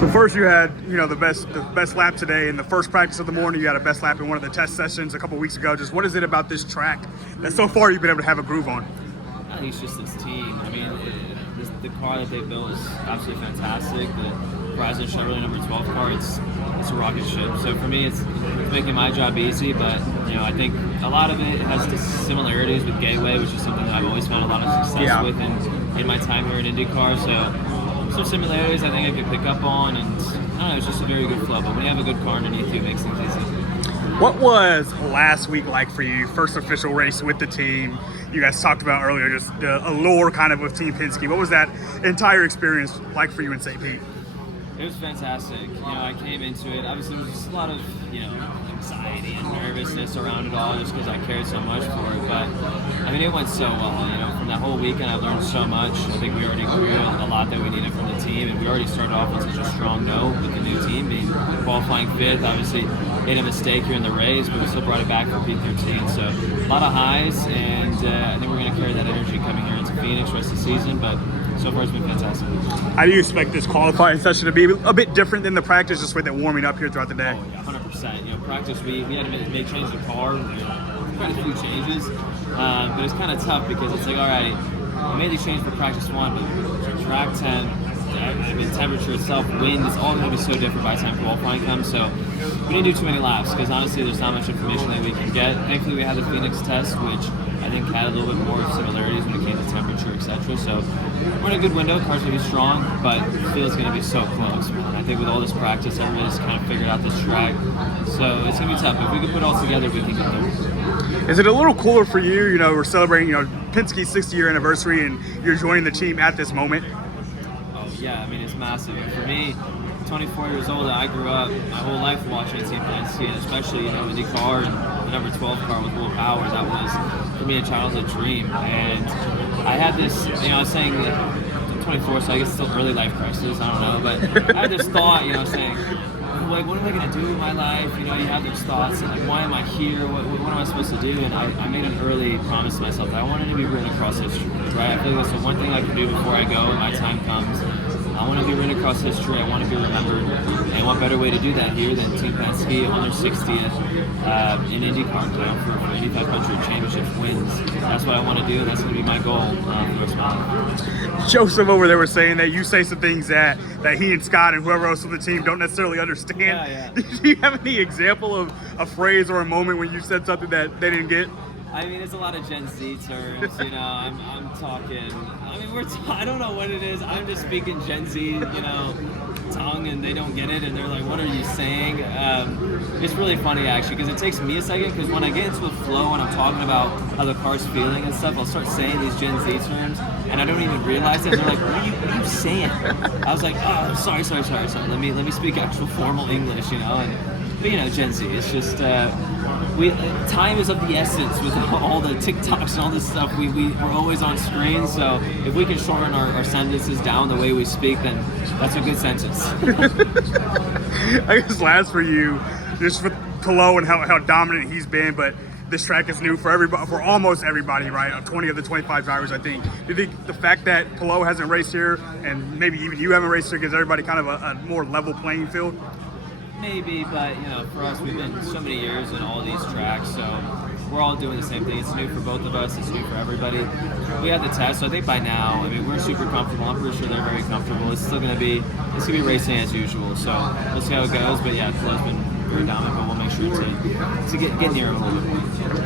So first you had, the best lap today in the first practice of the morning. You had a best lap in one of the test sessions a couple weeks ago. Just what is it about this track that so far you've been able to have a groove on? I think it's just this team. I mean, the car that they built is absolutely fantastic. The Verizon Chevrolet number 12 car, it's a rocket ship. So for me, it's making my job easy. But I think a lot of it has the similarities with Gateway, which is something that I've always found a lot of success with in my time here in IndyCar. So some similarities I think I could pick up on, and I don't know, it's just a very good flow. But when you have a good car underneath you, it makes things easy. What was last week like for you? First official race with the team. You guys talked about earlier, just the allure kind of with Team Penske. What was that entire experience like for you in St. Pete? It was fantastic. I came into it. Obviously, there was just a lot of, anxiety and nervousness around it all just because I cared so much for it. But, it went so well. From that whole weekend, I learned so much. I think we already grew a lot that we needed from the team, and we already started off on such a strong note with the new team being qualifying fifth. Obviously, made a mistake here in the race, but we still brought it back for P13. So, a lot of highs, and I think we're going to carry that energy coming here into Phoenix rest of the season. But so far, it's been fantastic. How do you expect this qualifying session to be? A bit different than the practice, just with it warming up here throughout the day. Oh, yeah, 100%. Practice, we had to make changes in the car, quite a few changes, but it's kind of tough because it's like, all right, I made these changes for practice 1, but track 10, temperature itself, wind, it's all going to be so different by the time qualifying comes. So we didn't do too many laps because honestly, there's not much information that we can get. Thankfully, we had the Phoenix test, which I think had a little bit more similarities when it came to temperature, etc. So we're in a good window. Car's going to be strong, but the field's going to be so close. Man. I think with all this practice, everybody's kind of figured out this track. So it's going to be tough. If we can put it all together, we can get there. Is it a little cooler for you? We're celebrating, Penske's 60-year anniversary, and you're joining the team at this moment. Oh yeah, it's massive. And for me, 24 years old, I grew up my whole life watching Team Penske, and especially IndyCar and the number 12 car with Will Power. That was for me a childhood dream, and I had this. I was saying 24, so I guess it's still early life crisis. I don't know, but I had this thought, saying, like, what am I gonna do with my life? You have those thoughts, and like, why am I here? What am I supposed to do? And I made an early promise to myself that I wanted to be written across history. Right? I feel like that's the one thing I can do before I go and my time comes. I want to be written across history. I want to be remembered. And what better way to do that here than Team Penske on their 60th in IndyCar now for 8,500 championship wins. That's what I want to do. That's going to be my goal for the rest of my life. Joseph over there was saying that you say some things that he and Scott and whoever else on the team don't necessarily understand. Yeah. Do you have any example of a phrase or a moment when you said something that they didn't get? It's a lot of Gen Z terms, I'm talking, I don't know what it is, I'm just speaking Gen Z, tongue, and they don't get it, and they're like, what are you saying? It's really funny, actually, because it takes me a second, because when I get into the flow and I'm talking about how the car's feeling and stuff, I'll start saying these Gen Z terms, and I don't even realize it. They're like, what are you saying? I was like, oh, sorry, let me speak actual formal English, but Gen Z, it's just, time is of the essence with all the TikToks and all this stuff. We're always on screen, so if we can shorten our sentences down the way we speak, then that's a good sentence. I guess last for you, just with Palou and how dominant he's been, but this track is new for everybody, for almost everybody, right? Of 20 of the 25 drivers, I think. Do you think the fact that Palou hasn't raced here, and maybe even you haven't raced here, gives everybody kind of a more level playing field? Maybe, but for us, we've been so many years in all these tracks, so we're all doing the same thing. It's new for both of us. It's new for everybody. We had the test, so I think by now, we're super comfortable. I'm pretty sure they're very comfortable. It's still gonna be racing as usual. So we'll see how it goes. But yeah, Palou's been very dominant, but we'll make sure to get near him a little bit more.